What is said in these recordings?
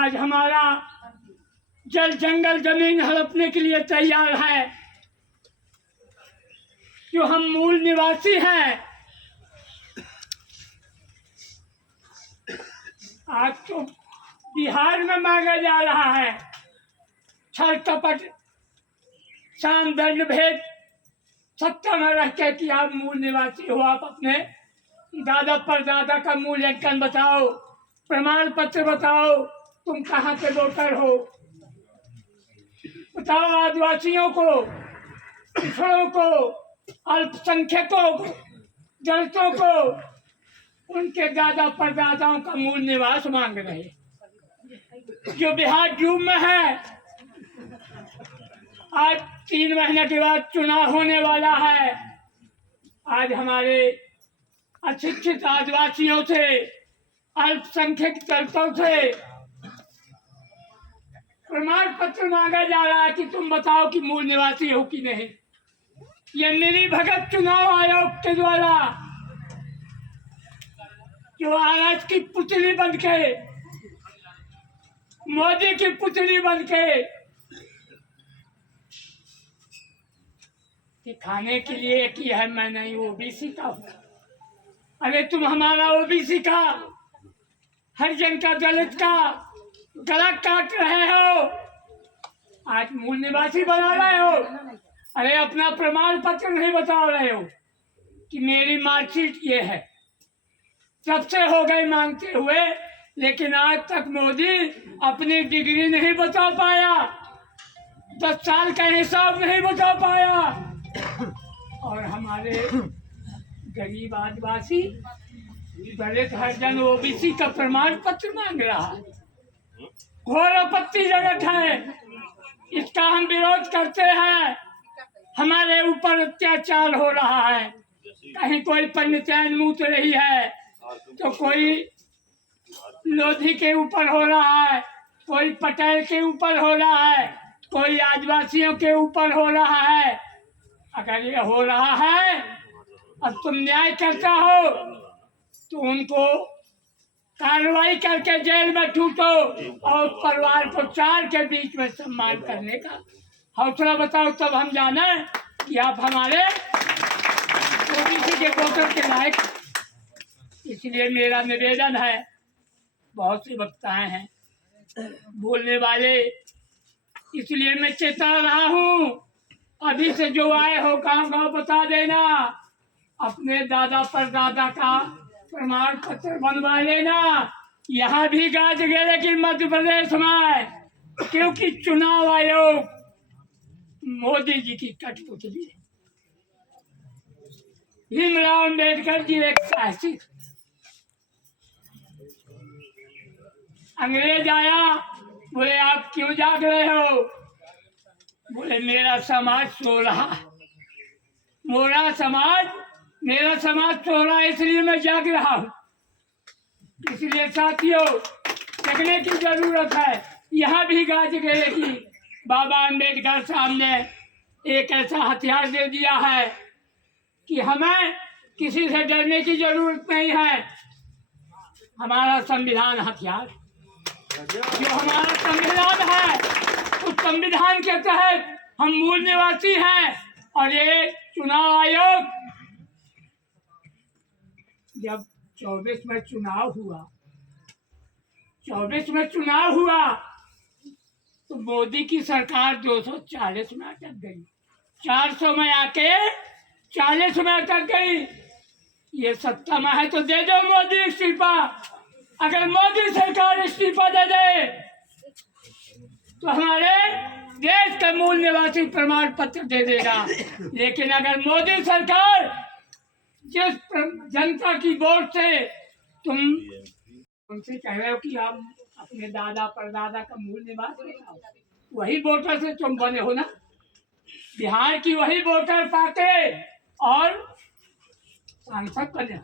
आज हमारा जल जंगल जमीन हड़पने के लिए तैयार है। जो हम मूल निवासी हैं, आज तो बिहार में मांगा जा रहा है। छल कपट शान दंड भेद सत्ता में रह के कि आप मूल निवासी हो। आप अपने दादा परदादा का मूल्यांकन बताओ, प्रमाण पत्र बताओ, तुम कहाँ के वोटर हो। बताओ आदिवासियों को, पिछड़ों को, अल्पसंख्यकों को, दलितों को उनके दादा परदादाओं का मूल निवास मांग रहे, जो बिहार ड्यूब में है। आज 3 महीने के बाद चुनाव होने वाला है। आज हमारे अशिक्षित आदिवासियों से, अल्पसंख्यक दलितों से प्रमाण पत्र मांगा जा रहा है कि तुम बताओ कि मूल निवासी हो कि नहीं। ये मिली भगत चुनाव आयोग के द्वारा जो आरएस की पुतली बन के, मोदी की पुतली बन के दिखाने के लिए कि है मैं नहीं ओबीसी का हूँ। अरे तुम हमारा ओबीसी का, हरिजन का, दलित का गला काट रहे हो, आज मूल निवासी बना रहे हो। अरे अपना प्रमाण पत्र नहीं बता रहे हो कि मेरी मार्कशीट ये है। सबसे हो गए मांगते हुए, लेकिन आज तक मोदी अपनी डिग्री नहीं बता पाया, 10 साल का हिसाब नहीं बता पाया। और हमारे गरीब आदिवासी दलित हरिजन ओबीसी का प्रमाण पत्र मांग रहा है। घोर आपत्तिजनक है, इसका हम विरोध करते हैं। हमारे ऊपर अत्याचार हो रहा है। कहीं कोई पंडिताइन मूत रही है तो कोई लोधी के ऊपर हो रहा है, कोई पटेल के ऊपर हो रहा है, कोई आदिवासियों के ऊपर हो रहा है। अगर ये हो रहा है और तुम न्याय करता हो तो उनको कार्रवाई करके जेल में ठूठो और परिवार को 4 के बीच में सम्मान करने का हौसला बताओ, तब हम जाने कि आप हमारे ओबीसी के वोटर के लायक। इसलिए मेरा निवेदन है, बहुत सी वक्ताएं हैं बोलने वाले, इसलिए मैं चेता रहा हूँ। अभी से जो आए हो गांव-गांव बता देना, अपने दादा परदादा का प्रमाण पत्र बनवा लेना। यहाँ भी गाज गए कि मध्य प्रदेश में, क्योंकि चुनाव आयोग मोदी जी की कठपुतली है। भीमराव अम्बेडकर जी एक साहसिक, अंग्रेज आया, बोले आप क्यों जाग रहे हो। बोले मेरा समाज सो रहा, मेरा समाज सो रहा, इसलिए मैं जाग रहा हूँ। इसलिए साथियों, जगने की जरूरत है। यहाँ भी गाज गए कि बाबा अम्बेडकर साहब ने एक ऐसा हथियार दे दिया है कि हमें किसी से डरने की जरूरत नहीं है। हमारा संविधान हथियार, जो हमारा संविधान है, उस संविधान के तहत हम मूल निवासी हैं। और ये चुनाव आयोग, जब 24 में चुनाव हुआ तो मोदी की सरकार 240 में अटक गई, 400 में आके 40 में अटक गई। ये सत्ता में है तो दे दो मोदी इस्तीफा। अगर मोदी सरकार इस्तीफा दे दे तो हमारे देश का मूल निवासी प्रमाण पत्र दे देगा। लेकिन अगर मोदी सरकार जिस जनता की वोट से तुम उनसे कह रहे हो कि आप अपने दादा परदादा का मूल निवासी बताओ, वही वोटर से तुम बने हो ना, बिहार की वही वोटर पार्टी और सांसद बने।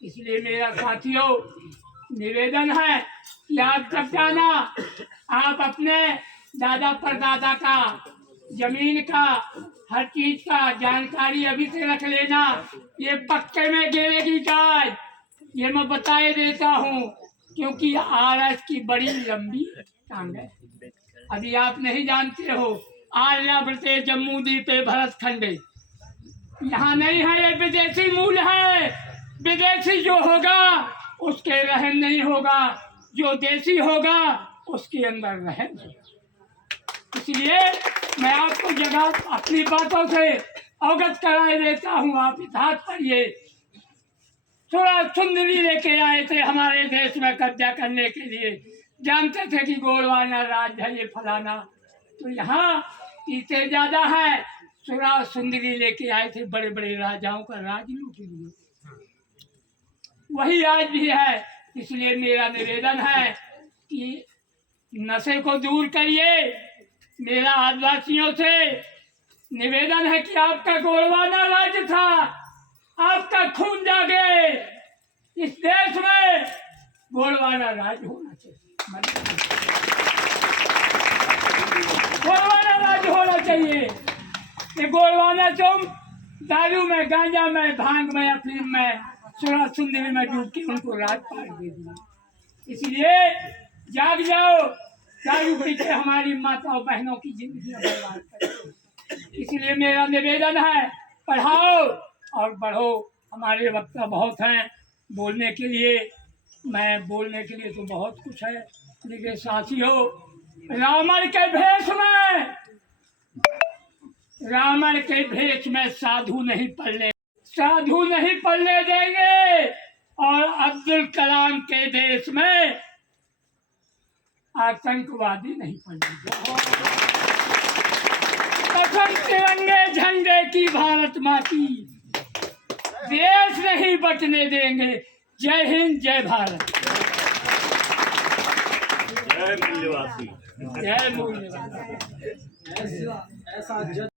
इसलिए मेरा साथियों निवेदन है कि आप जब जाना, आप अपने दादा परदादा का, जमीन का, हर चीज का जानकारी अभी से रख लेना। ये पक्के में गिरेगी गाय, ये मैं बताए देता हूँ। क्योंकि आरएस की बड़ी लंबी टांग है। अभी आप नहीं जानते हो, आर्यावर्ते जम्मू द्वीपे भरत खंडे, यहाँ नहीं है, ये विदेशी मूल है। विदेशी जो होगा उसके रहन नहीं होगा, जो देसी होगा उसके अंदर रहन होगा। इसलिए मैं आपको जगह अपनी बातों से अवगत कराए देता हूँ। आप इतिहास पढ़िए। थोड़ा सुंदरी लेके आए थे हमारे देश में कब्जा करने के लिए, जानते थे कि गोंडवाना राज है ये फलाना, तो यहाँ पीछे ज्यादा है। सुरा सुंदरी लेके आए थे, बड़े बड़े राजाओं का राज लूट लिए। वही आज भी है। इसलिए मेरा निवेदन है कि नशे को दूर करिए। मेरा आदिवासियों से निवेदन है कि आपका गोंडवाना राज्य था, आपका खून जागे। इस देश में गोंडवाना राज होना चाहिए, गोंडवाना राज होना चाहिए। ये गोंडवाना तुम दारू में, गांजा में, भांग में, अफीम में, सुरा सुंदरी में डूब के उनको राज पाट दे दिया। इसलिए जाग जाओ, दारू पी के हमारी माताओं बहनों की जिंदगी बर्बाद करो। इसलिए मेरा निवेदन है, पढ़ाओ और बढ़ो। हमारे वक्ता बहुत हैं बोलने के लिए, मैं बोलने के लिए तो बहुत कुछ है, लेकिन साथियों, रावण के भेष में साधु नहीं पलने देंगे, और अब्दुल कलाम के देश में आतंकवादी नहीं पलने देंगे। कसम तिरंगे झंडे की भारत माँ की, देश नहीं बचने देंगे। जय हिंद, जय भारत, जय मूल्यवासी। जय मूल्यवासी।